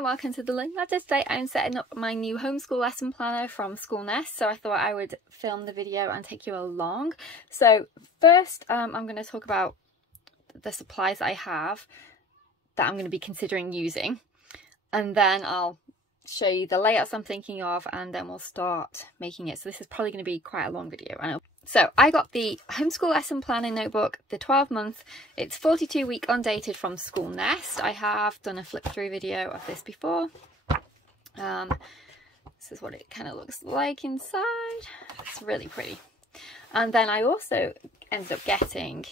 and welcome to the Learning Ladder. Today I'm setting up my new homeschool lesson planner from Schoolnest, so I thought I would film the video and take you along. So first I'm going to talk about the supplies I have that I'm going to be considering using, and then I'll show you the layouts I'm thinking of, and then we'll start making it. So this is probably going to be quite a long video, I know. So I got the homeschool lesson planning notebook, the 12-month, it's 42-week undated from Schoolnest. I have done a flip through video of this before. This is what it kind of looks like inside. It's really pretty. And then I also ended up getting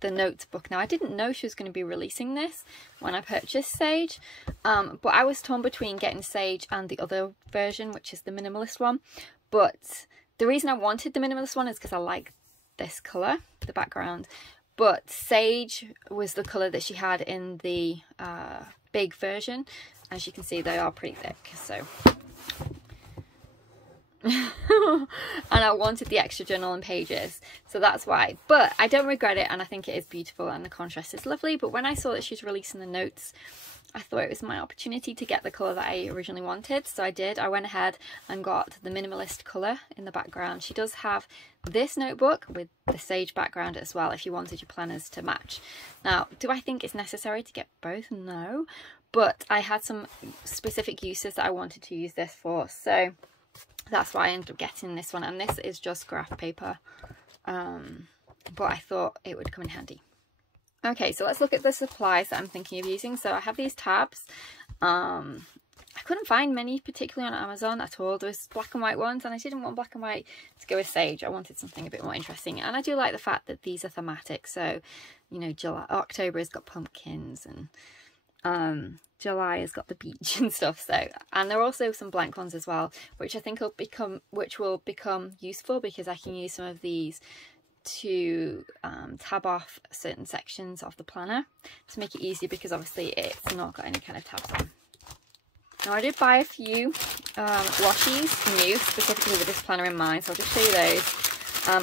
the notebook. Now I didn't know she was going to be releasing this when I purchased Sage, but I was torn between getting Sage and the other version, which is the minimalist one. But the reason I wanted the minimalist one is because I like this colour, the background, but Sage was the colour that she had in the big version. As you can see, they are pretty thick, so and I wanted the extra journal and pages, so that's why. But I don't regret it, and I think it is beautiful and the contrast is lovely. But when I saw that she's releasing the notes, I thought it was my opportunity to get the colour that I originally wanted, so I did. I went ahead and got the minimalist colour in the background. She does have this notebook with the Sage background as well, if you wanted your planners to match. Now, do I think it's necessary to get both? No, but I had some specific uses that I wanted to use this for, so that's why I ended up getting this one. And this is just graph paper, but I thought it would come in handy. Okay, so let's look at the supplies that I'm thinking of using. So I have these tabs. I couldn't find many particularly on Amazon at all. There was black and white ones, and I didn't want black and white to go with Sage. I wanted something a bit more interesting, and I do like the fact that these are thematic. So, you know, October has got pumpkins, and July has got the beach and stuff. So, and there are also some blank ones as well, which I think will become useful, because I can use some of these to tab off certain sections of the planner to make it easier, because obviously it's not got any kind of tabs on. Now I did buy a few washies new specifically with this planner in mind, so I'll just show you those,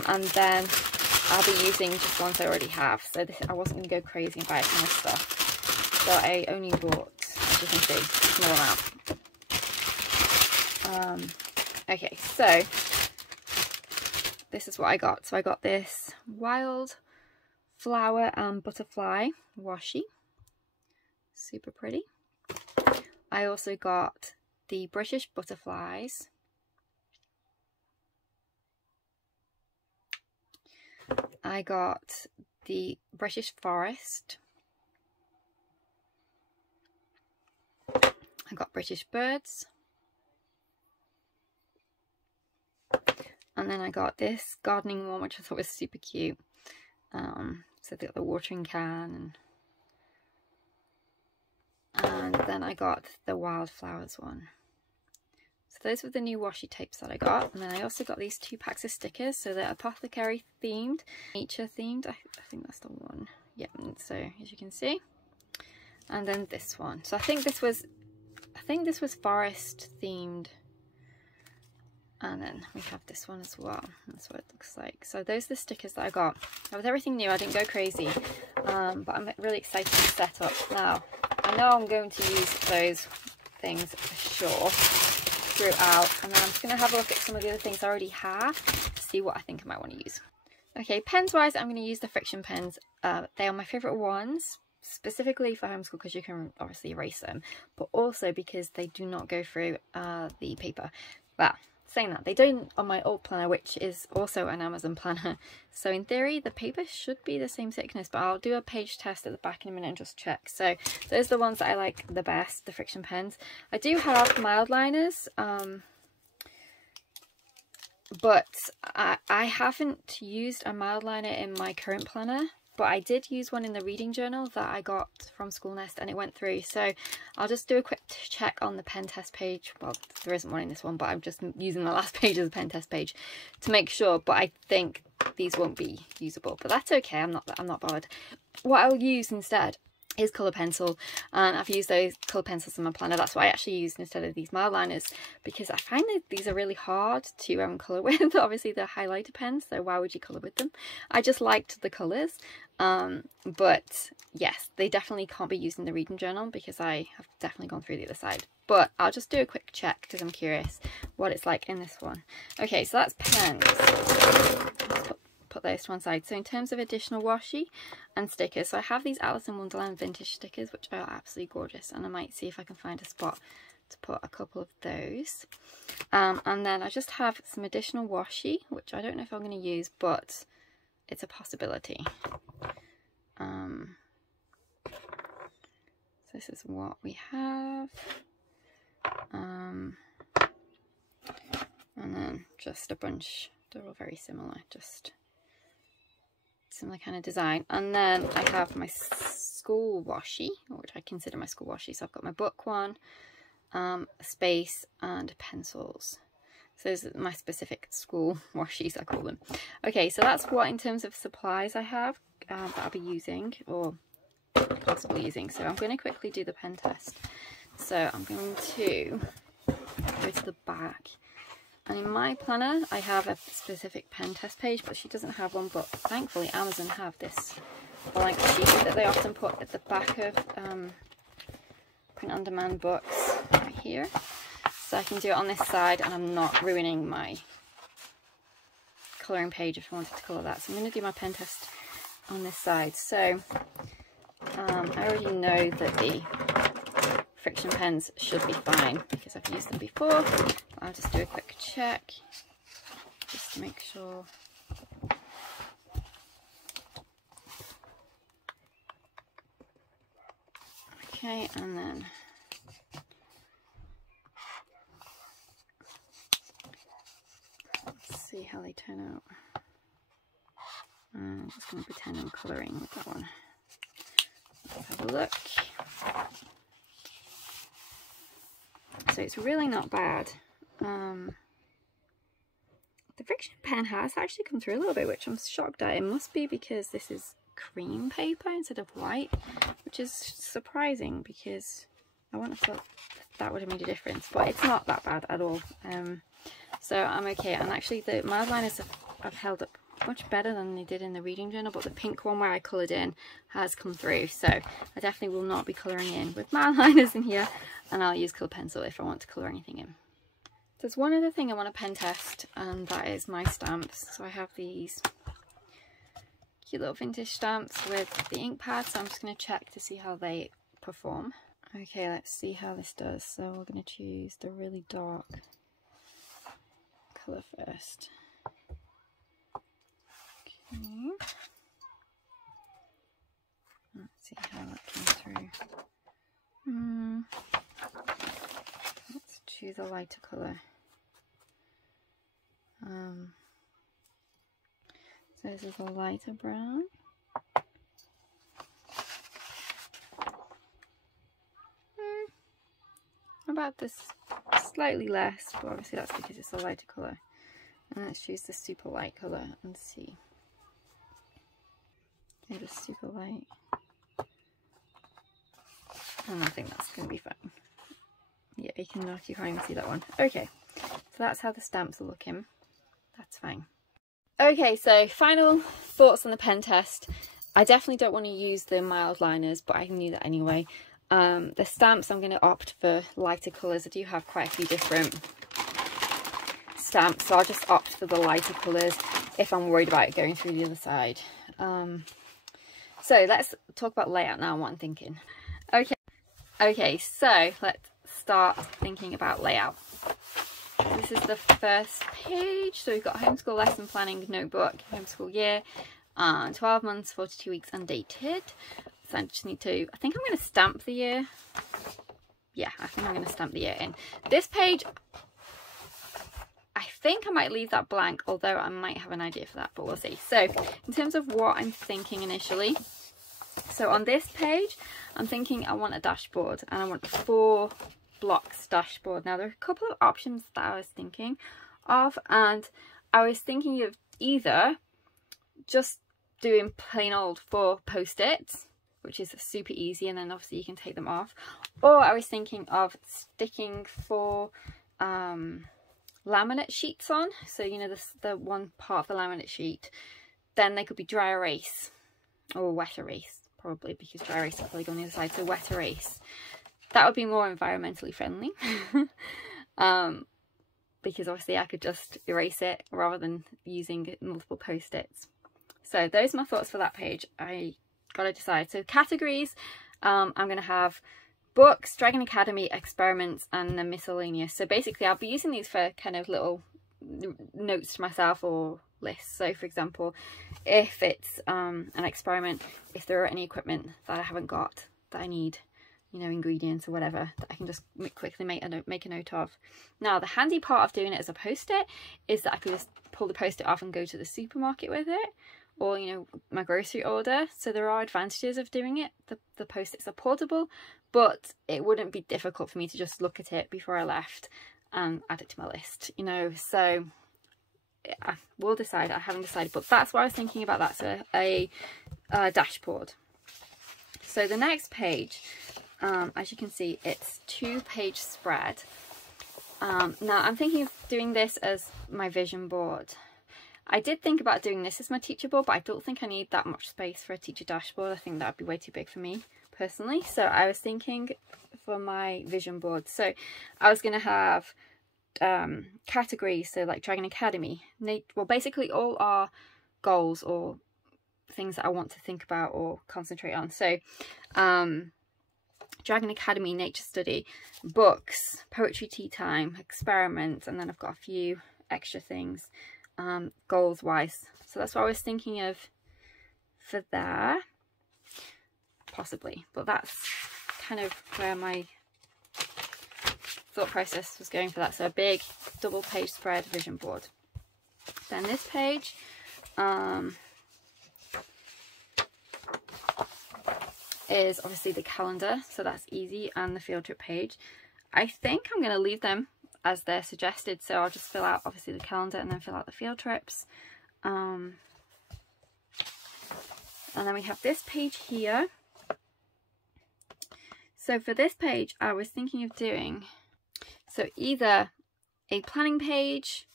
and then I'll be using just ones I already have. So this, I wasn't going to go crazy and buy a ton of stuff, so I only bought, as you can see, a small amount. Okay, so this is what I got. So I got this wild flower and butterfly washi, super pretty. I also got the British butterflies, I got the British forest, I got British birds, and then I got this gardening one, which I thought was super cute. So they got the watering can, and then I got the wildflowers one. So those were the new washi tapes that I got. And then I also got these 2 packs of stickers. So they're apothecary themed, nature themed. I think that's the one. Yeah, so as you can see. And then this one. So I think this was forest themed. And then we have this one as well. That's what it looks like. So those are the stickers that I got. Now, with everything new, I didn't go crazy, but I'm really excited to set up. Now, I know I'm going to use those things for sure throughout, and then I'm just going to have a look at some of the other things I already have to see what I think I might want to use. Okay, pens wise, I'm going to use the friction pens. They are my favourite ones, specifically for homeschool, because you can obviously erase them, but also because they do not go through the paper. Well, saying that, they don't on my old planner, which is also an Amazon planner, so in theory the paper should be the same thickness, but I'll do a page test at the back in a minute and just check. So those are the ones that I like the best, the friction pens. I do have mild liners, but I haven't used a mild liner in my current planner, but I did use one in the reading journal that I got from Schoolnest, and it went through. So I'll just do a quick check on the pen test page. Well, there isn't one in this one, but I'm just using the last page as a pen test page to make sure. But I think these won't be usable, but that's okay. I'm not bothered. What I'll use instead is colour pencil, and I've used those colour pencils in my planner. That's what I actually used instead of these mild liners, because I find that these are really hard to colour with. Obviously they're highlighter pens, so why would you colour with them? I just liked the colours, but yes, they definitely can't be used in the reading journal because I have definitely gone through the other side. But I'll just do a quick check because I'm curious what it's like in this one. Okay, so that's pens. Let's put those to one side. So in terms of additional washi and stickers, so I have these Alice in Wonderland vintage stickers, which are absolutely gorgeous, and I might see if I can find a spot to put a couple of those. And then I just have some additional washi, which I don't know if I'm going to use, but it's a possibility. So this is what we have. And then just a bunch, they're all very similar, just similar kind of design. And then I have my school washi, which I consider my school washi. So I've got my book one, a space, and pencils. So those are my specific school washis, I call them. Okay, so that's what in terms of supplies I have that I'll be using, or possibly using. So I'm going to quickly do the pen test. So I'm going to go to the back, and in my planner I have a specific pen test page, but she doesn't have one. But thankfully Amazon have this blank sheet that they often put at the back of print on demand books right here, so I can do it on this side and I'm not ruining my colouring page if I wanted to colour that. So I'm going to do my pen test on this side. So I already know that the friction pens should be fine because I've used them before. I'll just do a quick check just to make sure. Okay, and then let's see how they turn out. I'm just going to pretend I'm colouring with that one. Let's have a look. So it's really not bad. The friction pen has actually come through a little bit, which I'm shocked at. It must be because this is cream paper instead of white, which is surprising because I wouldn't have thought that would have made a difference, but it's not that bad at all. So I'm okay. And actually the mild liners have held up much better than they did in the reading journal, but the pink one where I coloured in has come through, so I definitely will not be colouring in with mild liners in here, and I'll use colour pencil if I want to colour anything in. There's one other thing I want to pen test, and that is my stamps. So I have these cute little vintage stamps with the ink pad, so I'm just going to check to see how they perform. Okay, let's see how this does. So we're going to choose the really dark colour first. Okay. Let's see how that comes through. Let's choose a lighter colour. So this is a lighter brown. About this slightly less, but obviously that's because it's a lighter colour. And let's choose the super light colour and see. Okay, just super light. And I think that's going to be fine. Yeah, you can't even see that one. Okay, so that's how the stamps are looking. That's fine. Okay, so final thoughts on the pen test. I definitely don't want to use the mild liners, but I knew that anyway. The stamps, I'm going to opt for lighter colours. I do have quite a few different stamps, so I'll just opt for the lighter colours if I'm worried about it going through the other side. So let's talk about layout now and what I'm thinking. Okay, so let's start thinking about layout. This is the first page. So we've got homeschool lesson planning notebook, homeschool year, 12 months, 42 weeks undated. So I just need to, I think I'm going to stamp the year. Yeah, I think I'm going to stamp the year in. This page, I think I might leave that blank, although I might have an idea for that, but we'll see. So in terms of what I'm thinking initially, so on this page, I'm thinking I want a dashboard and I want 4 blocks dashboard. Now there are a couple of options that I was thinking of, and I was thinking of either just doing plain old 4 post-its, which is super easy, and then obviously you can take them off. Or I was thinking of sticking 4 laminate sheets on, so you know, the one part of the laminate sheet, then they could be dry erase or wet erase, probably, because dry erase is probably on the other side, so wet erase. That would be more environmentally friendly. Because obviously I could just erase it rather than using multiple post-its. So those are my thoughts for that page. I gotta decide. So categories, I'm gonna have books, Dragon Academy, experiments, and then miscellaneous. So basically I'll be using these for kind of little notes to myself or lists. So for example, if it's an experiment, if there are any equipment that I haven't got that I need, you know, ingredients or whatever, that I can just quickly make a note of. Now the handy part of doing it as a post-it is that I could just pull the post-it off and go to the supermarket with it, or you know, my grocery order. So there are advantages of doing it. The post-its are portable, but it wouldn't be difficult for me to just look at it before I left and add it to my list, you know. So I will decide. I haven't decided, but that's what I was thinking about. That's a dashboard. So the next page, as you can see, it's 2-page spread. Now I'm thinking of doing this as my vision board. I did think about doing this as my teacher board, but I don't think I need that much space for a teacher dashboard. I think that would be way too big for me personally. So I was thinking for my vision board, so I was going to have categories, so like Dragon Academy, well basically all our goals or things that I want to think about or concentrate on. So Dragon Academy, nature study, books, poetry tea time, experiments, and then I've got a few extra things goals wise. So that's what I was thinking of for there, possibly, but that's kind of where my thought process was going for that. So a big 2-page spread vision board. Then this page is obviously the calendar, so that's easy, and the field trip page. I think I'm going to leave them as they're suggested, so I'll just fill out obviously the calendar and then fill out the field trips. And then we have this page here. So for this page I was thinking of doing, so either a planning page,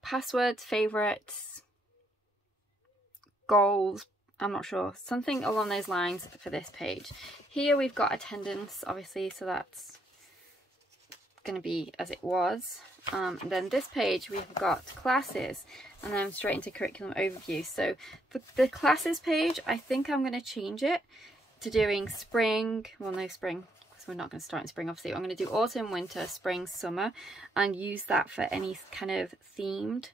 passwords, favorites, goals, I'm not sure, something along those lines for this page. Here we've got attendance, obviously, so that's going to be as it was. Then this page we've got classes, and then straight into curriculum overview. So for the classes page, I think I'm going to change it to doing spring, well no spring, because we're not going to start in spring obviously. I'm going to do autumn, winter, spring, summer, and use that for any kind of themed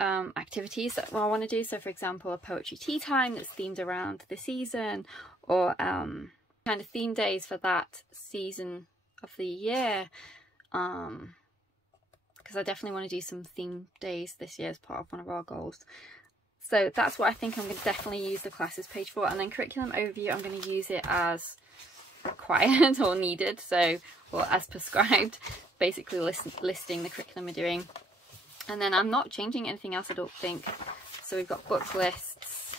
activities that I want to do. So for example, a poetry tea time that's themed around the season, or kind of theme days for that season of the year, because I definitely want to do some theme days this year as part of one of our goals. So that's what I think I'm going to definitely use the classes page for. And then curriculum overview, I'm going to use it as required or needed, so, or as prescribed, basically listing the curriculum we're doing. And then I'm not changing anything else, I don't think. So we've got book lists,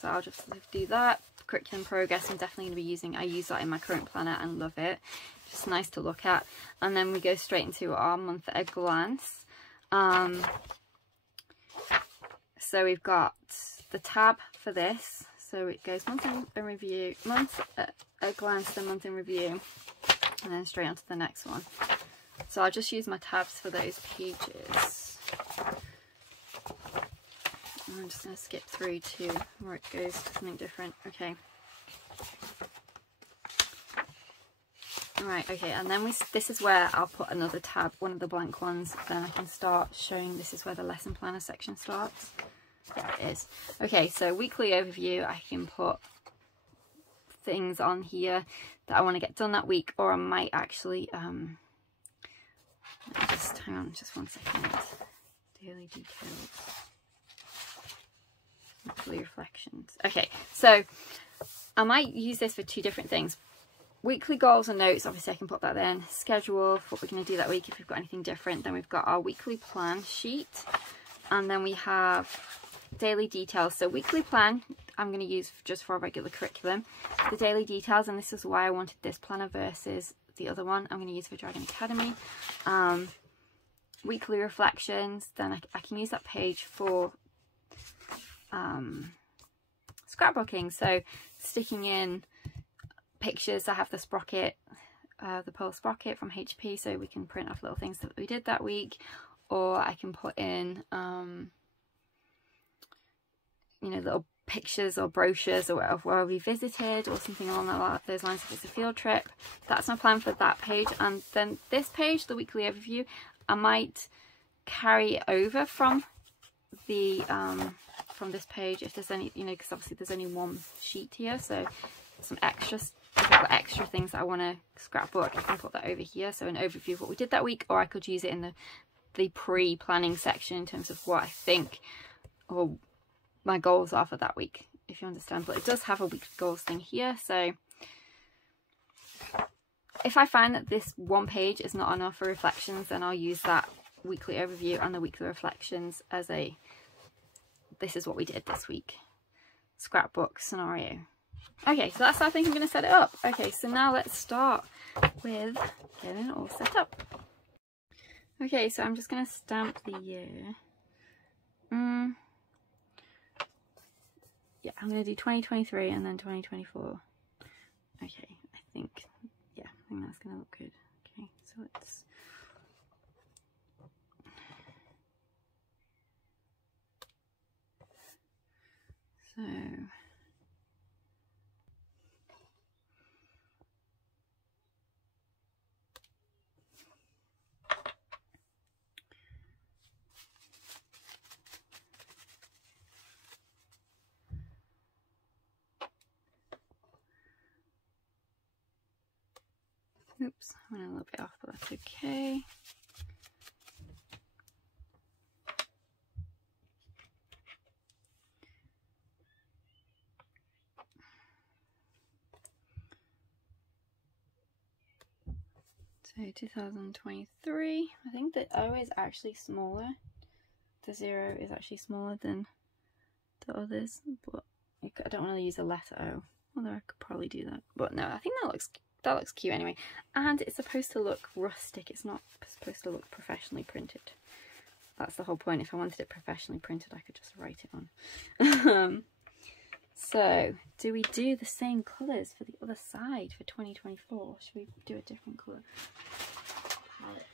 so I'll just do that. Curriculum progress, I'm definitely going to be using, I use that in my current planner and love it. Just nice to look at. And then we go straight into our month at a glance. So we've got the tab for this. So it goes month in review, month at a glance, then month in review, and then straight on to the next one. So I'll just use my tabs for those pages. I'm just going to skip through to where it goes to something different. Okay. Alright, okay, and then this is where I'll put another tab, one of the blank ones, then I can start showing this is where the lesson planner section starts. There it is. Okay, so weekly overview, I can put things on here that I want to get done that week, or I might actually, just hang on just 1 second. Daily details. Weekly reflections. Okay, so I might use this for 2 different things. Weekly goals and notes, obviously I can put that in. Schedule, what we're going to do that week if we've got anything different. Then we've got our weekly plan sheet. And then we have daily details. So weekly plan, I'm going to use just for a regular curriculum. The daily details, and this is why I wanted this planner versus the other one I'm going to use for Dragon Academy. Weekly reflections, then I can use that page for scrapbooking, so sticking in pictures. I have the sprocket, the Pearl Sprocket from HP, so we can print off little things that we did that week, or I can put in you know, little pictures or brochures or of where we visited or something along those lines if it's a field trip. That's my plan for that page. And then this page, the weekly overview, I might carry over from the from this page if there's any, you know, because obviously there's only one sheet here, so some extras. If I've got extra things that I want to scrapbook, I can put that over here, so an overview of what we did that week, or I could use it in the pre-planning section in terms of what I think or my goals are for that week, if you understand. But it does have a weekly goals thing here, so if I find that this one page is not enough for reflections, then I'll use that weekly overview and the weekly reflections as a this is what we did this week scrapbook scenario. Okay, so that's how I think I'm going to set it up. Okay, so now let's start with getting it all set up. Okay, so I'm just going to stamp the year. Yeah, I'm going to do 2023 and then 2024. Okay, I think that's going to look good. Okay, so let's... So... Oops, I went a little bit off, but that's okay. So 2023, I think the O is actually smaller. The 0 is actually smaller than the others, but I don't want to use a letter O, although I could probably do that. But no, I think that looks cute anyway. And it's supposed to look rustic, it's not supposed to look professionally printed. That's the whole point. If I wanted it professionally printed, I could just write it on. So, do we do the same colours for the other side for 2024? Should we do a different colour palette?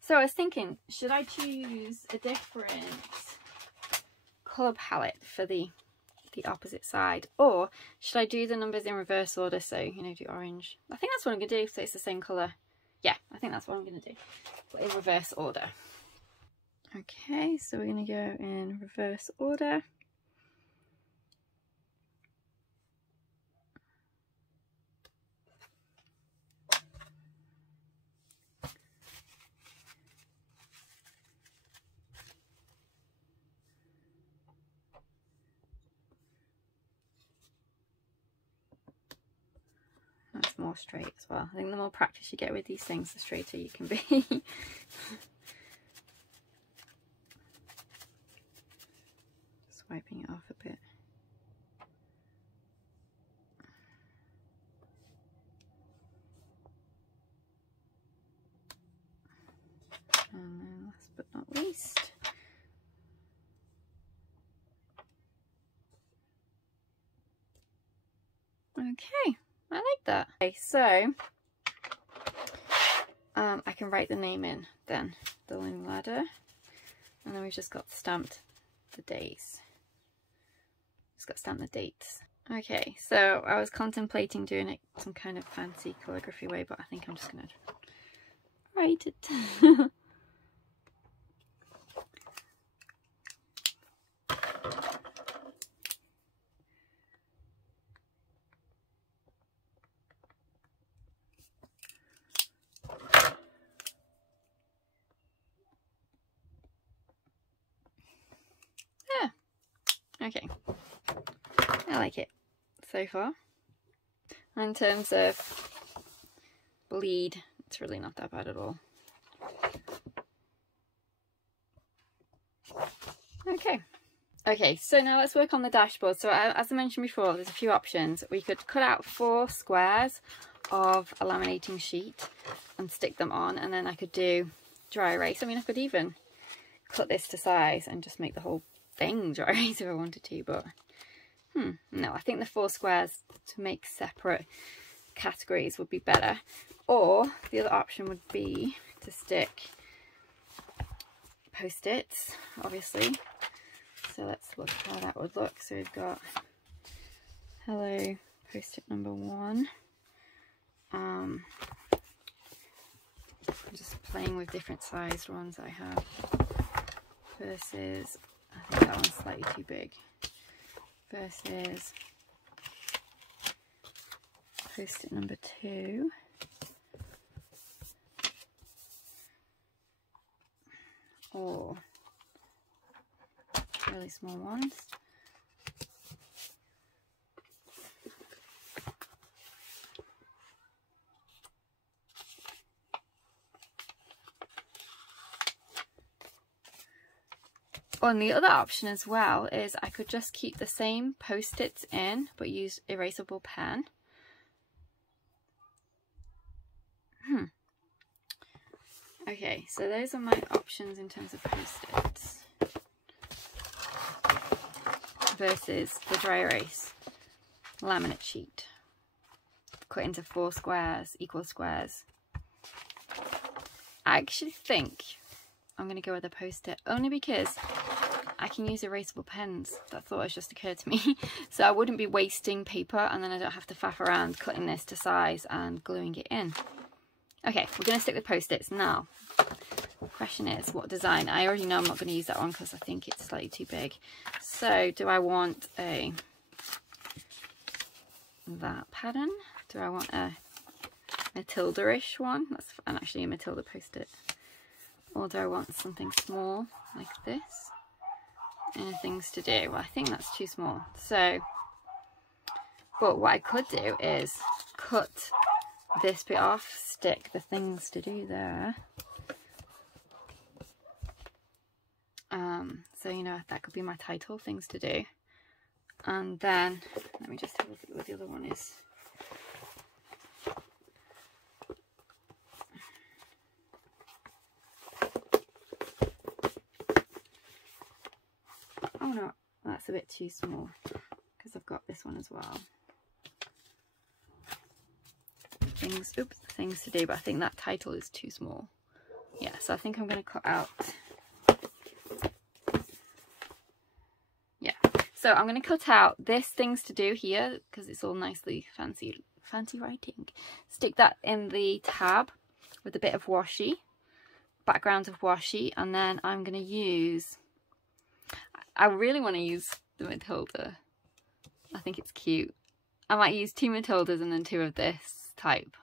So I was thinking, should I choose a different colour palette for the opposite side, or should I do the numbers in reverse order? So, you know, do orange. I think that's what I'm going to do, so it's the same colour. Yeah, I think that's what I'm going to do, but in reverse order. Okay, so we're going to go in reverse order. That's more straight as well. I think the more practice you get with these things, the straighter you can be. Wiping it off a bit. And then last but not least, okay, I like that. Okay, so I can write the name in then, the Learning Ladder, and then we've just got stamped the days. Got stamped the dates. Okay, so I was contemplating doing it some kind of fancy calligraphy way, but I think I'm just gonna write it. Yeah. Okay. I like it so far. In terms of bleed, it's really not that bad at all. Okay, so now let's work on the dashboard. So as I mentioned before, there's a few options. We could cut out 4 squares of a laminating sheet and stick them on, and then I could do dry erase. I mean, I could even cut this to size and just make the whole thing dry erase if I wanted to, but no, I think the 4 squares to make separate categories would be better. Or the other option would be to stick post-its, obviously. So let's look how that would look. So we've got hello post-it number 1. I'm just playing with different sized ones I have versus, I think that one's slightly too big, versus post-it number 2. Or really small ones. And the other option as well is I could just keep the same post-its in but use erasable pen. Okay, so those are my options in terms of post-its versus the dry erase laminate sheet cut into 4 squares, equal squares. I actually think I'm going to go with a post-it only because I can use erasable pens. That thought has just occurred to me. So I wouldn't be wasting paper, and then I don't have to faff around cutting this to size and gluing it in. Okay, we're going to stick with post-its now. The question is, what design? I already know I'm not going to use that one because I think it's slightly too big. So do I want that pattern? Do I want a Matilda-ish one? That's actually a Matilda post-it. Or do I want something small like this? And things to do. Well, I think that's too small. So, but what I could do is cut this bit off, stick the things to do there. So, you know, that could be my title, things to do. And then, let me just have a look at what the other one is. Oh no, that's a bit too small because I've got this one as well. Things to do, but I think that title is too small. Yeah, so I think I'm going to cut out. Yeah, so I'm going to cut out this things to do here because it's all nicely fancy writing. Stick that in the tab with a bit of washi, background of washi, and then I'm going to use, I really want to use the Matilda. I think it's cute. I might use 2 Matildas and then 2 of this type.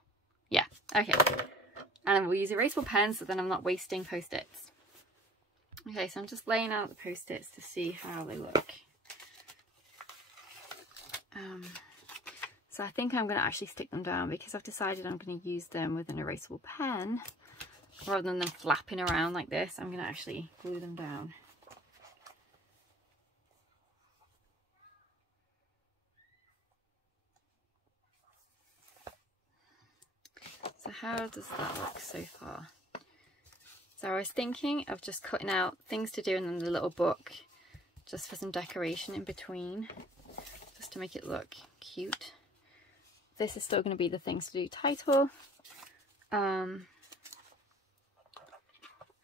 Yeah, okay. And we'll use erasable pens so then I'm not wasting post-its. Okay, so I'm just laying out the post-its to see how they look. So I think I'm going to actually stick them down because I've decided I'm going to use them with an erasable pen. Rather than them flapping around like this, I'm going to actually glue them down. So how does that look so far? So I was thinking of just cutting out things to do and then the little book just for some decoration in between, just to make it look cute. This is still going to be the things to do title. I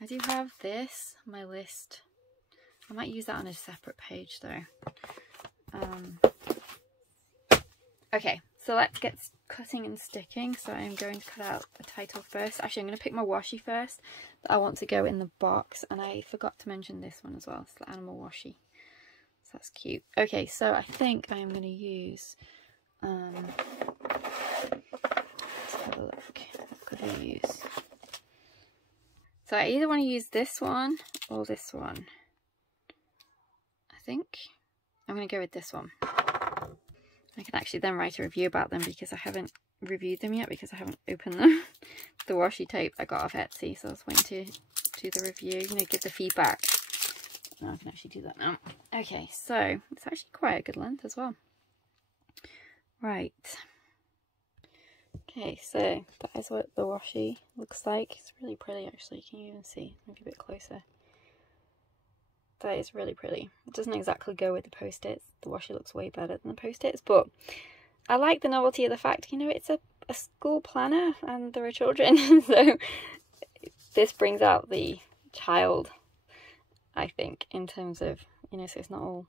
do have this, my list. I might use that on a separate page though. Okay, so let's get cutting and sticking. So I'm going to cut out the title first. Actually, I'm going to pick my washi first that I want to go in the box, and I forgot to mention this one as well. It's the animal washi, so that's cute. Okay, so I think I am going to use let's have a look. What could I use? So I either want to use this one or this one. I think I'm going to go with this one. I can actually then write a review about them because I haven't reviewed them yet because I haven't opened them. The washi tape I got off Etsy, so I was waiting to do the review, you know, give the feedback I can actually do that now. Okay, so it's actually quite a good length as well. Right. Okay, so that is what the washi looks like. It's really pretty actually. Can you even see? Maybe a bit closer. That is really pretty. It doesn't exactly go with the post-its. The washi looks way better than the post-its, but I like the novelty of the fact, you know, it's a school planner and there are children. So this brings out the child, I think, in terms of, you know, so it's not all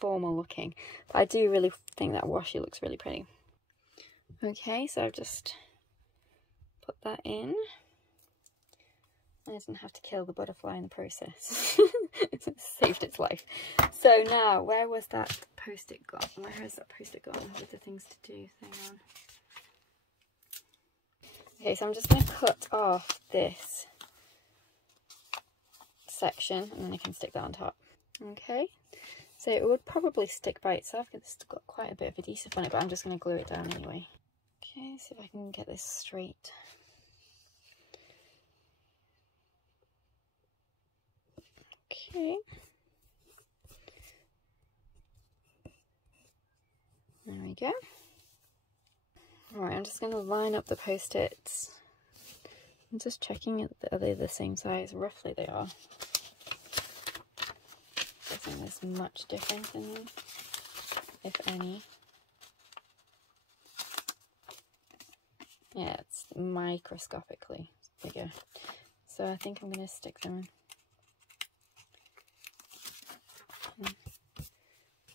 formal looking. But I do really think that washi looks really pretty. Okay, so I've just put that in. I didn't have to kill the butterfly in the process. It saved its life. So now, where was that post-it gone? Where has that post-it gone with the things to do thing on? Okay, so I'm just going to cut off this section and then I can stick that on top. Okay, so it would probably stick by itself because it's got quite a bit of adhesive on it, but I'm just going to glue it down anyway. Okay, see if I can get this straight. Okay. There we go. Alright, I'm just going to line up the post-its. I'm just checking, are they the same size? Roughly they are. I don't think there's much difference in them, if any. Yeah, it's microscopically bigger. So I think I'm going to stick them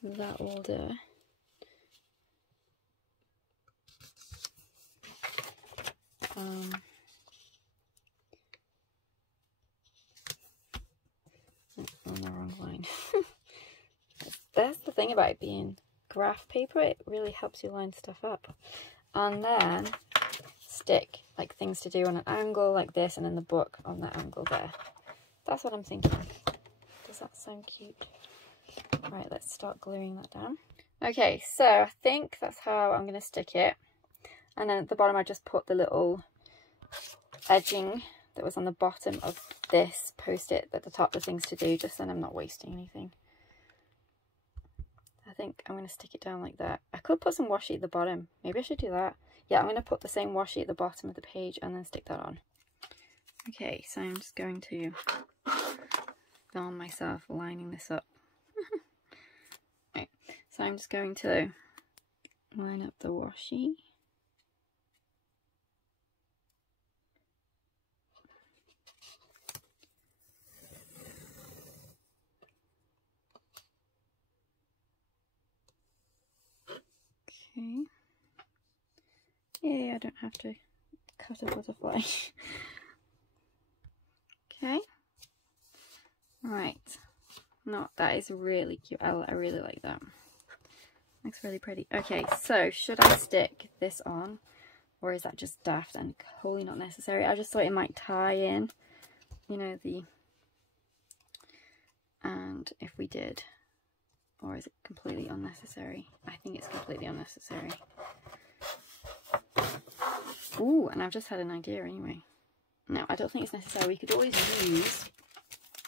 in that order. On the wrong line. That's the thing about it being graph paper, it really helps you line stuff up. And then stick like things to do on an angle like this, and then the book on that angle there. That's what I'm thinking. Does that sound cute? Right, let's start gluing that down. Okay, so I think that's how I'm going to stick it. And then at the bottom I just put the little edging that was on the bottom of this post-it at the top, the things to do, just then I'm not wasting anything. I think I'm going to stick it down like that. I could put some washi at the bottom. Maybe I should do that. Yeah, I'm going to put the same washi at the bottom of the page and then stick that on. Okay, so I'm just going to film myself lining this up. Right, so I'm just going to line up the washi. Okay. Yay, I don't have to cut a butterfly. Okay. Right. No, that is really cute. I really like that. Looks really pretty. Okay, so should I stick this on? Or is that just daft and wholly not necessary? I just thought it might tie in, you know, the... And if we did... Or is it completely unnecessary? I think it's completely unnecessary. Ooh, and I've just had an idea anyway. No, I don't think it's necessary. We could always use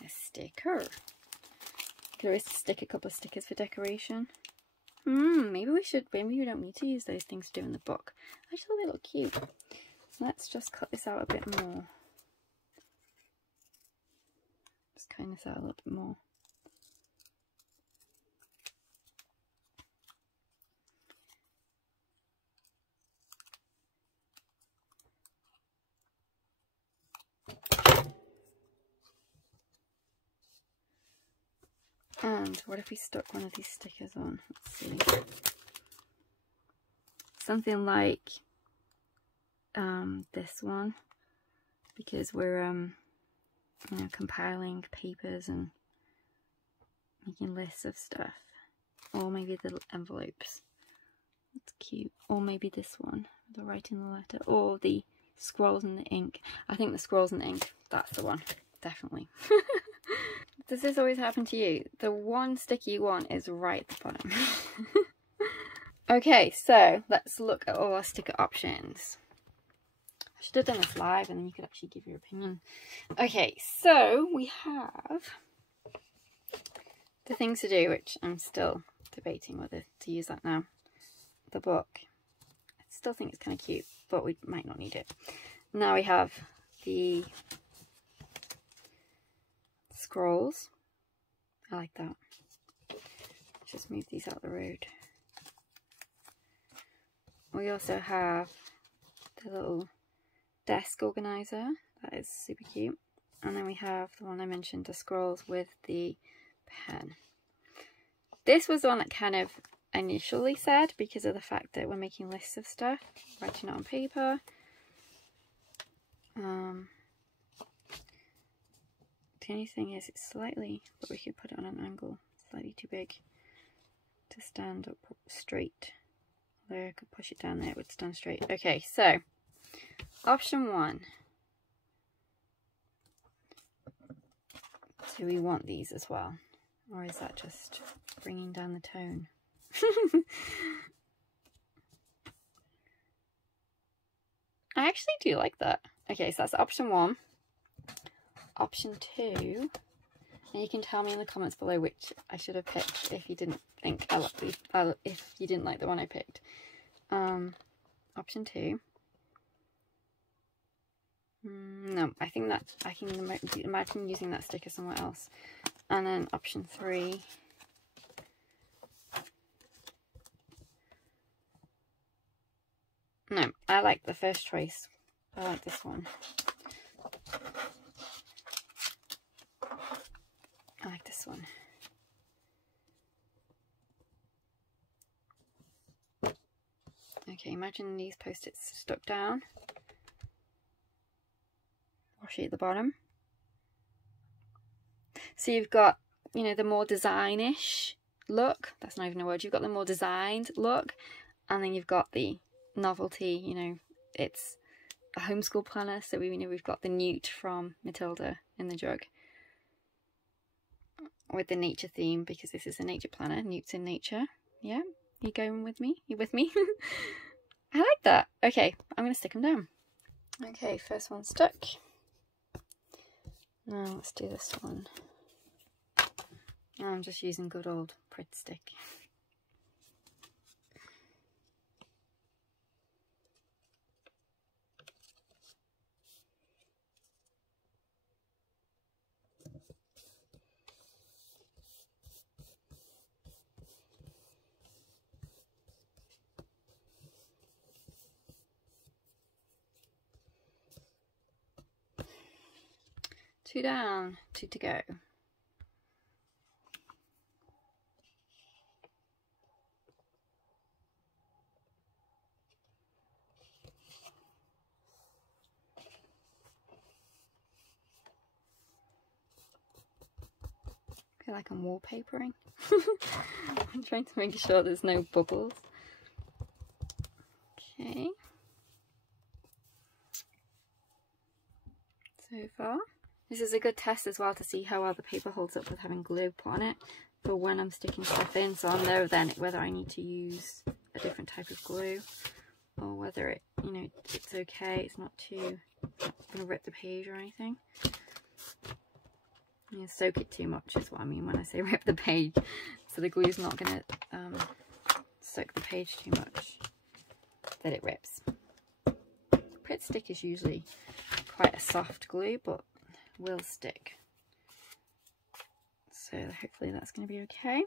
a sticker. We could always stick a couple of stickers for decoration. Maybe we should, maybe we don't need to use those things to do in the book. I just thought they look cute. Let's just cut this out a bit more. Just cutting this out a little bit more. And what if we stuck one of these stickers on? Let's see. Something like this one, because we're you know, compiling papers and making lists of stuff. Or maybe the envelopes. That's cute. Or maybe this one, the writing the letter, or the scrolls and the ink. I think the scrolls and the ink, that's the one, definitely. Does this always happen to you? The one sticky you want is right at the bottom. Okay, so let's look at all our sticker options. I should have done this live and then you could actually give your opinion. Okay, so we have The things to do, which I'm still debating whether to use that now. The book. I still think it's kind of cute, but we might not need it. Now we have the scrolls. I like that. Just move these out the road. We also have the little desk organizer. That is super cute. And then we have the one I mentioned, the scrolls with the pen. This was the one that kind of initially said, because of the fact that we're making lists of stuff, writing it on paper. The only thing is it's slightly, but we could put it on an angle, slightly too big to stand up straight. Although I could push it down there, it would stand straight. Okay, so option 1. Do we want these as well? Or is that just bringing down the tone? I actually do like that. Okay, so that's option 1. Option 2, and you can tell me in the comments below which I should have picked if you didn't think if you didn't like the one I picked. Option 2. No, I think that I can imagine using that sticker somewhere else. And then option 3. No, I like the first choice. I like this one. I like this one. Okay, imagine these post-its stuck down. Washi at the bottom. So you've got, you know, the more design-ish look. That's not even a word. You've got the more designed look. And then you've got the novelty, you know, it's a homeschool planner. So we've got the newt from Matilda in the jug. With the nature theme, because this is a nature planner. Newts in nature. Yeah, you going with me? You with me? I like that. Okay, I'm going to stick them down. Okay, first one stuck. Now let's do this one. I'm just using good old Pritt stick. Two down, 2 to go. I feel like I'm wallpapering. I'm trying to make sure there's no bubbles. Okay. So far. This is a good test as well to see how well the paper holds up with having glue put on it for when I'm sticking stuff in, so I'll know then whether I need to use a different type of glue or whether it, you know, it's okay, it's not too, not going to rip the page or anything. You know, soak it too much is what I mean when I say rip the page, so the glue's not going to soak the page too much that it rips. Pritt stick is usually quite a soft glue, but will stick, so hopefully that's going to be okay.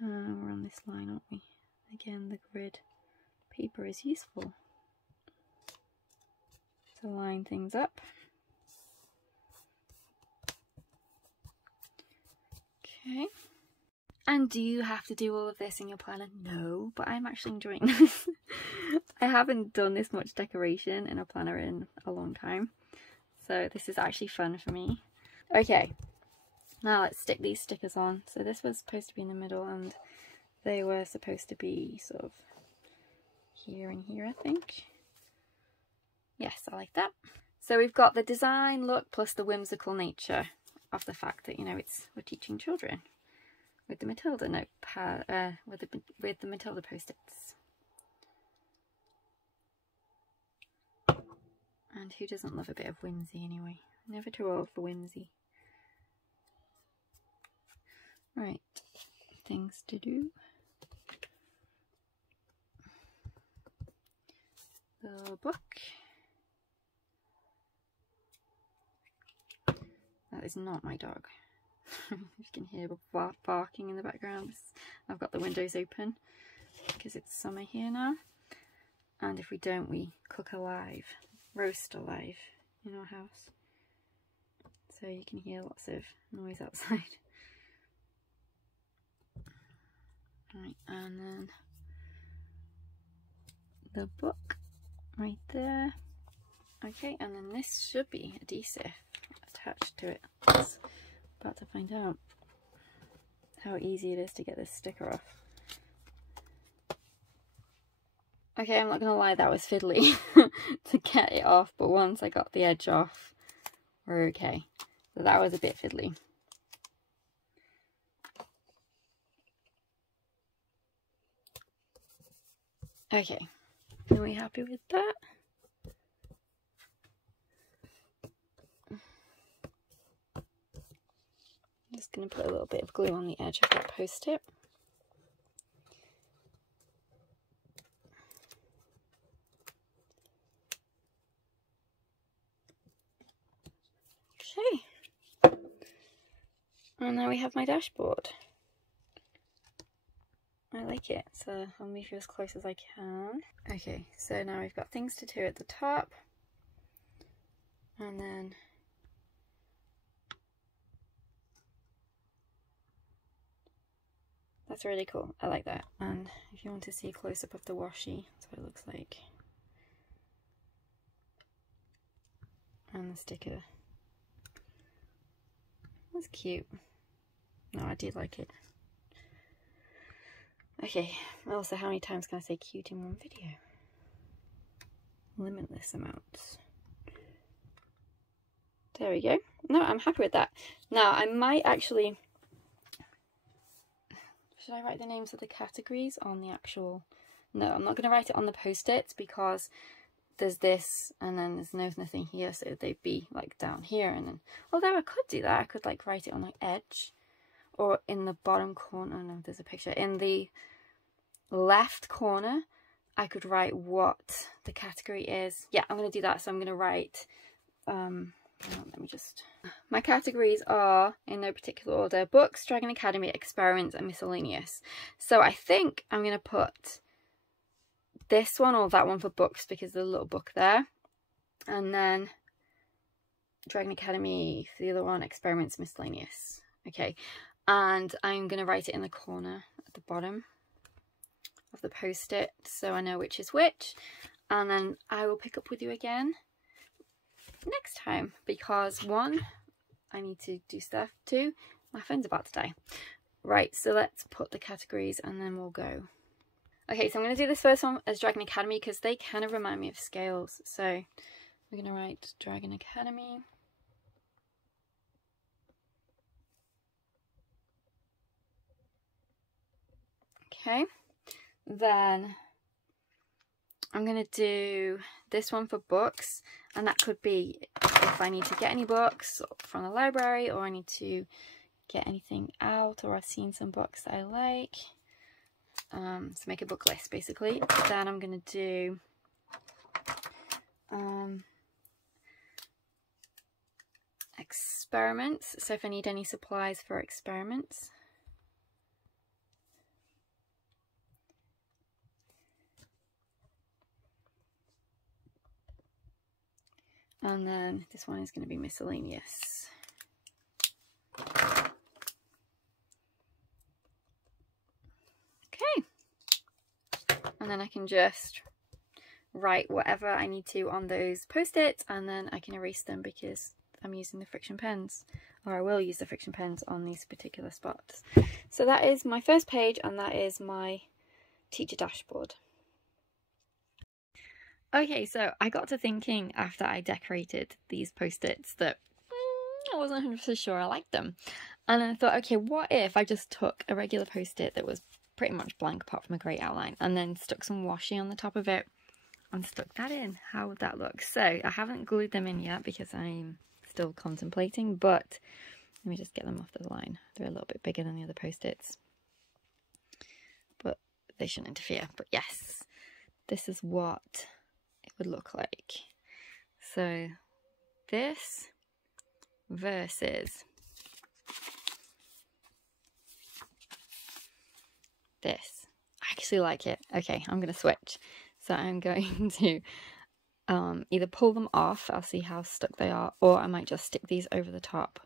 We're on this line, aren't we? Again, the grid paper is useful to line things up. Okay, and do you have to do all of this in your planner? No, but I'm actually enjoying this. I haven't done this much decoration in a planner in a long time. So this is actually fun for me. Okay, now let's stick these stickers on. So this was supposed to be in the middle and they were supposed to be sort of here and here, I think. Yes, I like that. So we've got the design look plus the whimsical nature of the fact that, you know, we're teaching children with the Matilda notepad, with the Matilda post-its. And who doesn't love a bit of whimsy anyway? Never too old for whimsy. Right, things to do. The book. That is not my dog. You can hear barking in the background. I've got the windows open because it's summer here now. And if we don't, we cook alive, roast alive in our house. So you can hear lots of noise outside. Right, and then the book right there. Okay, and then this should be adhesive attached to it. It's about to find out how easy it is to get this sticker off. Okay, I'm not gonna lie, that was fiddly to get it off, but once I got the edge off, we're okay. So that was a bit fiddly. Okay, are we happy with that? I'm just going to put a little bit of glue on the edge of that post-it. Okay. And now we have my dashboard. I like it, so I'll move you as close as I can. Okay, so now we've got things to do at the top. And then that's really cool. I like that. And if you want to see a close-up of the washi, that's what it looks like. And the sticker. That's cute. No, I do like it. Okay, also, how many times can I say cute in one video? Limitless amounts. There we go. No, I'm happy with that. Now, I might actually... Should I write the names of the categories on the actual... No, I'm not going to write it on the post-its because there's this and then there's nothing here, so they'd be like down here. And then, although I could do that, I could like write it on the edge or in the bottom corner. Oh no, there's a picture. In the left corner, I could write what the category is. Yeah, I'm going to do that. So I'm going to write... let me just... My categories are, in no particular order, books, Dragon Academy, experiments, and miscellaneous. So I think I'm going to put this one or that one for books because there's a little book there. And then Dragon Academy for the other one, experiments, miscellaneous. Okay. And I'm going to write it in the corner at the bottom of the post-it so I know which is which. And then I will pick up with you again next time because one, I need to do stuff, two, my phone's about to die. Right, so let's put the categories and then we'll go. Okay, so I'm going to do this first one as Dragon Academy because they kind of remind me of scales. So we're going to write Dragon Academy. Okay, then I'm going to do this one for books, and that could be if I need to get any books from the library or I need to get anything out or I've seen some books that I like. So make a book list basically. Then I'm going to do experiments, so if I need any supplies for experiments. And then this one is going to be miscellaneous. Okay. And then I can just write whatever I need to on those post-its and then I can erase them because I'm using the friction pens, or I will use the friction pens on these particular spots. So that is my first page and that is my teacher dashboard. Okay, so I got to thinking after I decorated these post-its that I wasn't 100% sure I liked them. And I thought, okay, what if I just took a regular post-it that was pretty much blank apart from a grey outline and then stuck some washi on the top of it and stuck that in? How would that look? So I haven't glued them in yet because I'm still contemplating, but Let me just get them off the line. They're a little bit bigger than the other post-its, but they shouldn't interfere. But yes, this is what it would look like. So this versus this. I actually like it. Okay, I'm going to switch. So I'm going to either pull them off, I'll see how stuck they are, or I might just stick these over the top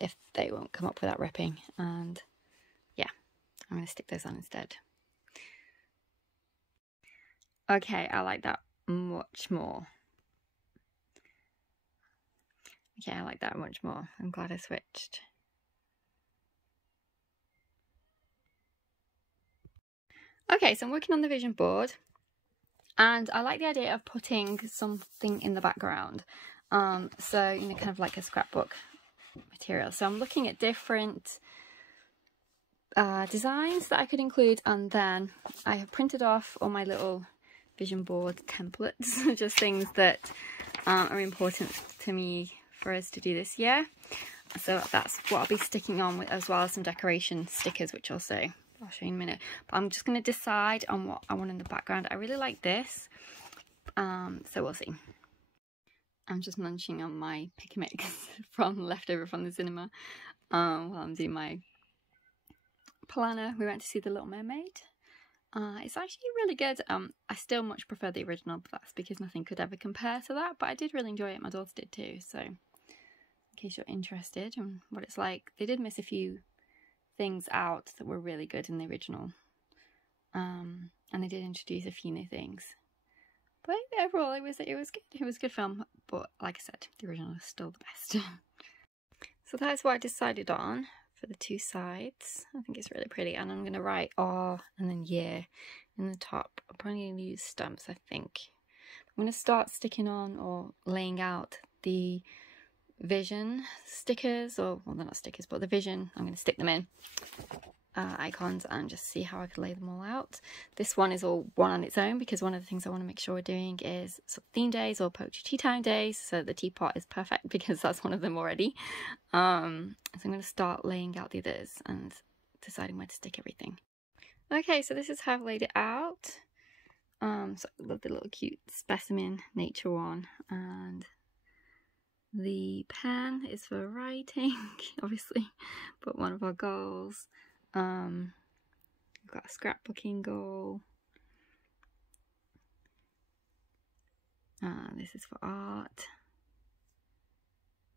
if they won't come up without ripping. And yeah, I'm going to stick those on instead. Okay, I like that much more. Okay, I like that much more. I'm glad I switched. Okay, so I'm working on the vision board, and I like the idea of putting something in the background. So, you know, kind of like a scrapbook material. So I'm looking at different designs that I could include, and then I have printed off all my little vision board templates, just things that are important to me for us to do this year. So that's what I'll be sticking on with, as well as some decoration stickers, which I'll show you in a minute. But I'm just going to decide on what I want in the background. I really like this, so we'll see. I'm just munching on my pick and mix from leftover from the cinema while I'm doing my planner. We went to see The Little Mermaid. It's actually really good. I still much prefer the original, but that's because nothing could ever compare to that. But I did really enjoy it. My daughter did too. So in case you're interested in what it's like, they did miss a few things out that were really good in the original, and they did introduce a few new things, but overall it was good. It was a good film, but like I said, the original is still the best. So that's what I decided on for the two sides. I think it's really pretty, and I'm going to write R and then year in the top. I'm probably going to use stamps. I think I'm going to start sticking on or laying out the vision stickers, or well, they're not stickers, but the vision, I'm going to stick them in icons and just see how I can lay them all out. This one is all one on its own, because one of the things I want to make sure we're doing is theme days or poetry tea time days, so the teapot is perfect because that's one of them already. So I'm going to start laying out the others and deciding where to stick everything. Okay, so this is how I've laid it out. So I love the little cute specimen nature one, and the pen is for writing, obviously, but one of our goals. We've got a scrapbooking goal. This is for art.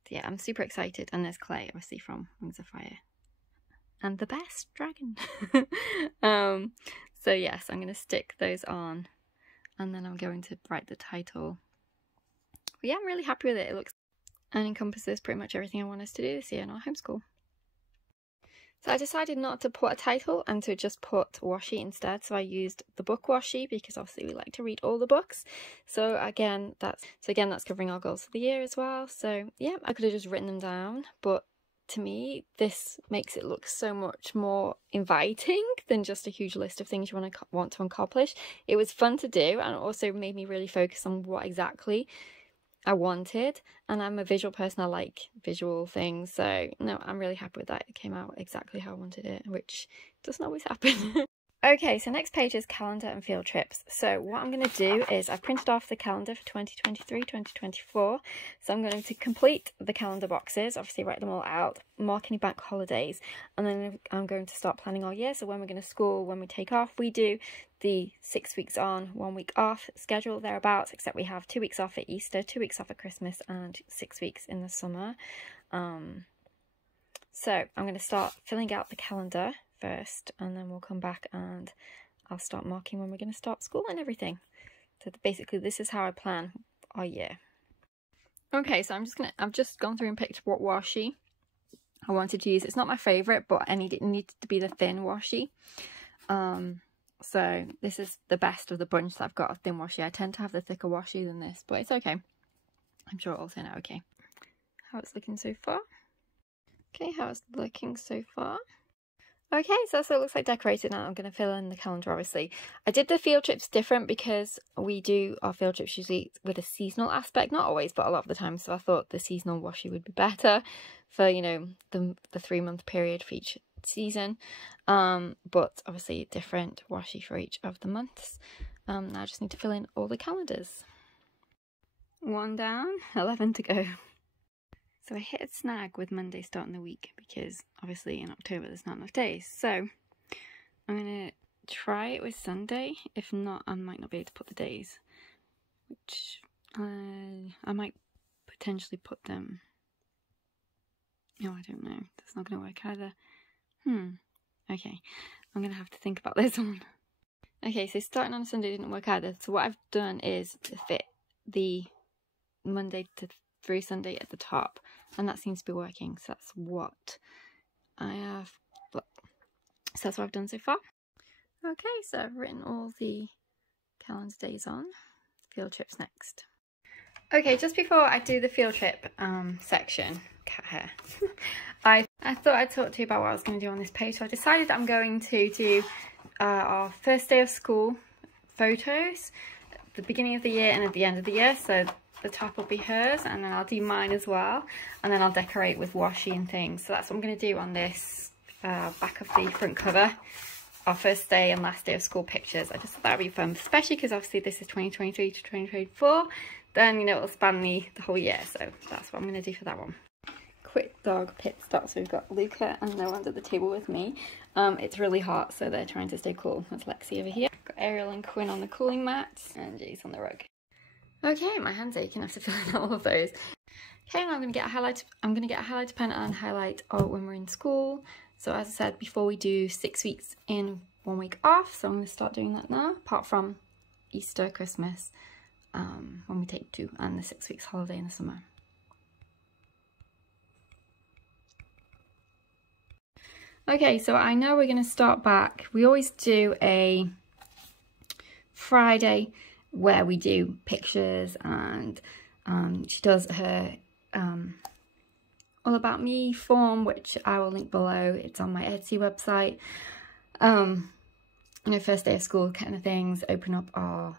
Yeah, I'm super excited. And there's clay, obviously, from Wings of Fire. And the best dragon. So yes, I'm going to stick those on, and then I'm going to write the title. But yeah, I'm really happy with it. It looks and encompasses pretty much everything I want us to do this year in our homeschool. So I decided not to put a title and to just put washi instead. So I used the book washi, because obviously we like to read all the books. So again, that's covering our goals for the year as well. So yeah, I could have just written them down, but to me, this makes it look so much more inviting than just a huge list of things you want to accomplish. It was fun to do, and it also made me really focus on what exactly I wanted, and I'm a visual person. I like visual things, so no, I'm really happy with that. It came out exactly how I wanted it, which doesn't always happen. Okay, so next page is calendar and field trips. So what I'm going to do is I've printed off the calendar for 2023-2024. So I'm going to complete the calendar boxes, obviously write them all out, mark any bank holidays, and then I'm going to start planning our year. So when we're going to school, when we take off, we do the 6 weeks on, 1 week off schedule thereabouts, except we have 2 weeks off at Easter, 2 weeks off at Christmas, and 6 weeks in the summer. So I'm going to start filling out the calendar first, and then we'll come back and I'll start marking when we're going to start school and everything. So basically this is how I plan our year. Okay, so I've just gone through and picked what washi I wanted to use. It's not my favourite, but it needed to be the thin washi. So this is the best of the bunch that I've got of thin washi. I tend to have the thicker washi than this, but it's okay. I'm sure it'll turn out okay. How it's looking so far. Okay, how it's looking so far. Okay, so that's what it looks like decorated now. I'm going to fill in the calendar, obviously. I did the field trips different because we do our field trips usually with a seasonal aspect. Not always, but a lot of the time. So I thought the seasonal washi would be better for, you know, the 3-month period for each season, but obviously different washi for each of the months. Now I just need to fill in all the calendars. 1 down, 11 to go. So I hit a snag with Monday starting the week because obviously in October there's not enough days. So I'm going to try it with Sunday. If not, I might not be able to put the days, which I might potentially put them. No, I don't know. That's not going to work either. Okay, I'm going to have to think about this one. Okay, so starting on a Sunday didn't work either. So what I've done is to fit the Monday through Sunday at the top, and that seems to be working. So that's what I have. So that's what I've done so far. Okay, so I've written all the calendar days on. Field trips next. Okay, just before I do the field trip section, cat hair, I thought I'd talk to you about what I was going to do on this page. So I decided I'm going to do our first day of school photos at the beginning of the year and at the end of the year. So the top will be hers, and then I'll do mine as well, and then I'll decorate with washi and things. So that's what I'm going to do on this back of the front cover, our first day and last day of school pictures. I just thought that would be fun, especially because obviously this is 2023 to 2024, then, you know, it'll span the whole year. So that's what I'm going to do for that one. Quick dog pit stop. So we've got Luca and Noah at the table with me. It's really hot, so they're trying to stay cool. That's Lexi over here. Got Ariel and Quinn on the cooling mats, and Jay's on the rug. Okay, my hand's aching after filling all of those. Okay, now I'm gonna get a highlighter pen and highlight when we're in school. So as I said before, we do 6 weeks in, 1 week off. So I'm gonna start doing that now, apart from Easter, Christmas, when we take 2, and the 6 weeks holiday in the summer. Okay, so I know we're gonna start back. We always do a Friday where we do pictures, and she does her All About Me form, which I will link below. It's on my Etsy website. You know, first day of school kind of things, open up our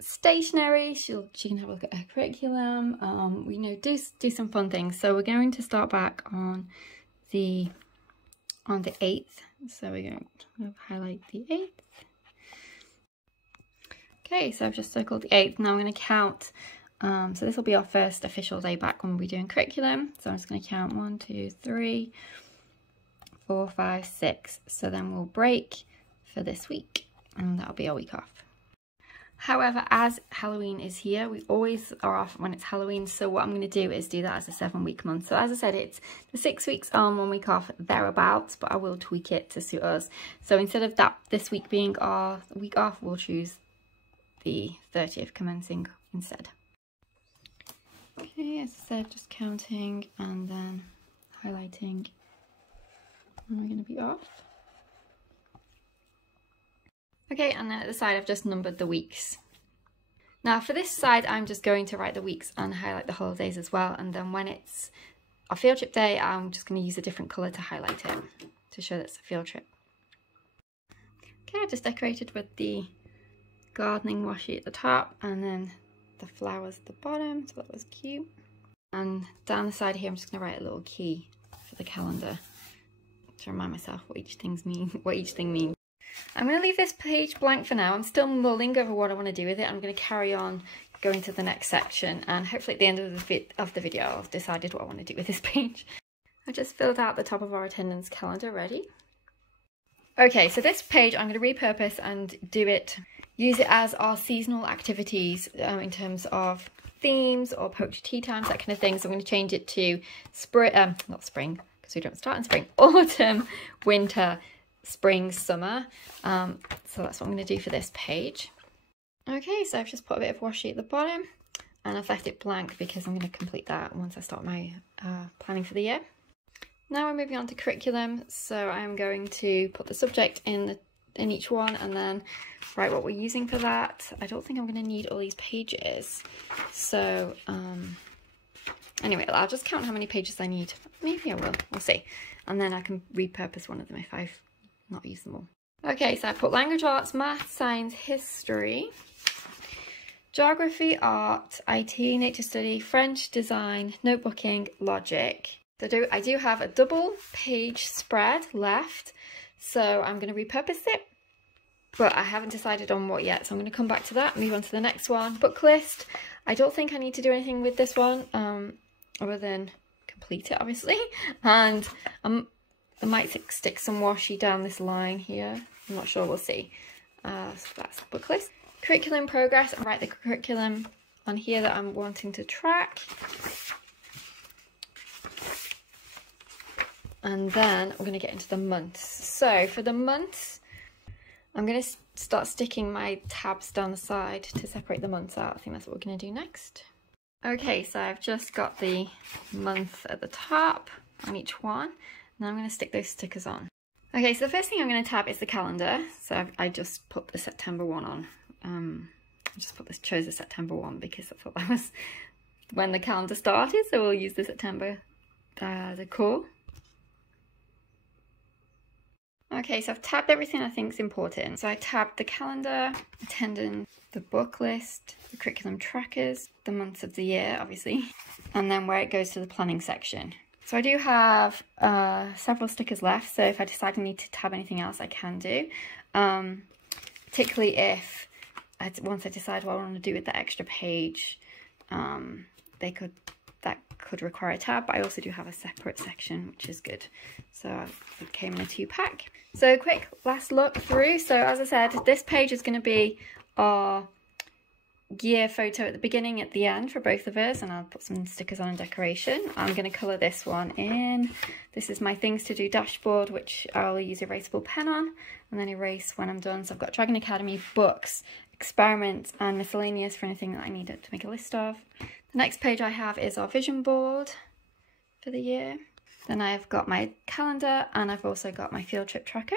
stationery. She can have a look at her curriculum. We, you know, do some fun things. So we're going to start back on the 8th. So we're going to highlight the 8th. Okay, so I've just circled the 8th. Now I'm going to count. So this will be our first official day back when we're doing curriculum. So I'm just going to count 1, 2, 3, 4, 5, 6. So then we'll break for this week, and that'll be our week off. However, as Halloween is here, we always are off when it's Halloween. So what I'm going to do is do that as a 7-week month. So as I said, it's the 6 weeks on, 1 week off, thereabouts, but I will tweak it to suit us. So instead of this week being our week off, we'll choose the 30th commencing instead. Okay, as I said, just counting and then highlighting when we're going to be off. Okay, and then at the side I've just numbered the weeks. Now for this side I'm just going to write the weeks and highlight the holidays as well, and then when it's our field trip day I'm just going to use a different colour to highlight it to show that it's a field trip. Okay, I just decorated with the gardening washi at the top and then the flowers at the bottom, so that was cute. And down the side here I'm just going to write a little key for the calendar to remind myself what each thing means. I'm going to leave this page blank for now. I'm still mulling over what I want to do with it. I'm going to carry on going to the next section, and hopefully at the end of the video I've decided what I want to do with this page. I just filled out the top of our attendance calendar ready. Okay, so this page I'm going to repurpose and use it as our seasonal activities in terms of themes or poetry tea times, that kind of thing. So I'm going to change it to not spring, because we don't start in spring, autumn, winter, spring, summer. So that's what I'm going to do for this page. Okay, so I've just put a bit of washi at the bottom and I've left it blank because I'm going to complete that once I start my planning for the year. Now we're moving on to curriculum, so I'm going to put the subject in each one and then write what we're using for that. I don't think I'm going to need all these pages, so anyway, I'll just count how many pages I need. Maybe I will, we'll see, and then I can repurpose one of them if I've not used them all. Okay, so I put language arts, math, science, history, Geography, art, IT, nature study, French, design, notebooking, logic. So I do have a double page spread left, so I'm going to repurpose it, but I haven't decided on what yet, so I'm going to come back to that, move on to the next one. Book list. I don't think I need to do anything with this one, other than complete it, obviously. And I might stick some washi down this line here. I'm not sure, we'll see. So that's the book list. Curriculum progress. I write the curriculum on here that I'm wanting to track. And then I'm going to get into the months. So for the months, I'm going to start sticking my tabs down the side to separate the months out. I think that's what we're going to do next. Okay, so I've just got the month at the top on each one. Now I'm going to stick those stickers on. Okay, so the first thing I'm going to tab is the calendar. So I just put the September one on. I just chose the September one because I thought that was when the calendar started. So we'll use the September decor. Okay, so I've tabbed everything I think is important. So I tabbed the calendar, attendance, the book list, the curriculum trackers, the months of the year, obviously, and then where it goes to the planning section. So I do have several stickers left, so if I decide I need to tab anything else, I can do. Particularly if, once I decide what I want to do with the extra page, that could require a tab, but I also do have a separate section, which is good. So it came in a 2-pack. So a quick last look through. So as I said, this page is going to be our year photo at the beginning, at the end for both of us, and I'll put some stickers on and decoration. I'm going to colour this one in. This is my things to do dashboard, which I'll use erasable pen on and then erase when I'm done. So I've got Dragon Academy, books, experiments and miscellaneous for anything that I needed to make a list of. The next page I have is our vision board for the year. Then I've got my calendar and I've also got my field trip tracker.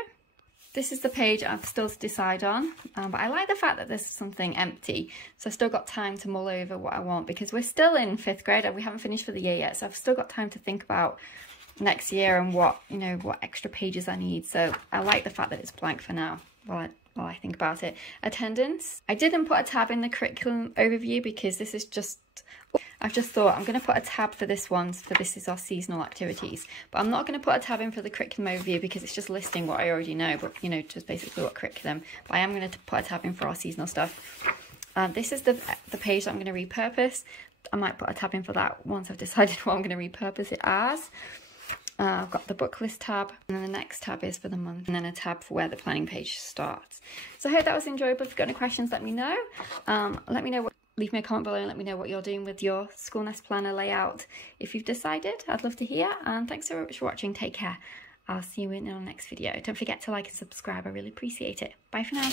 This is the page I've still to decide on, but I like the fact that there's something empty, so I've still got time to mull over what I want, because we're still in 5th grade and we haven't finished for the year yet, so I've still got time to think about next year and what extra pages I need. So I like the fact that it's blank for now while I think about it. Attendance. I didn't put a tab in the curriculum overview because this is just, I've just thought I'm going to put a tab for this one, for this is our seasonal activities, but I'm not going to put a tab in for the curriculum overview because it's just listing what I already know, but just basically what curriculum. But I am going to put a tab in for our seasonal stuff. This is the page that I'm going to repurpose. I might put a tab in for that once I've decided what I'm going to repurpose it as. I've got the book list tab, and then the next tab is for the month, and then a tab for where the planning page starts. So I hope that was enjoyable. If you've got any questions, let me know. Leave me a comment below and let me know what you're doing with your Schoolnest planner layout. If you've decided, I'd love to hear. And thanks so much for watching. Take care. I'll see you in our next video. Don't forget to like and subscribe. I really appreciate it. Bye for now.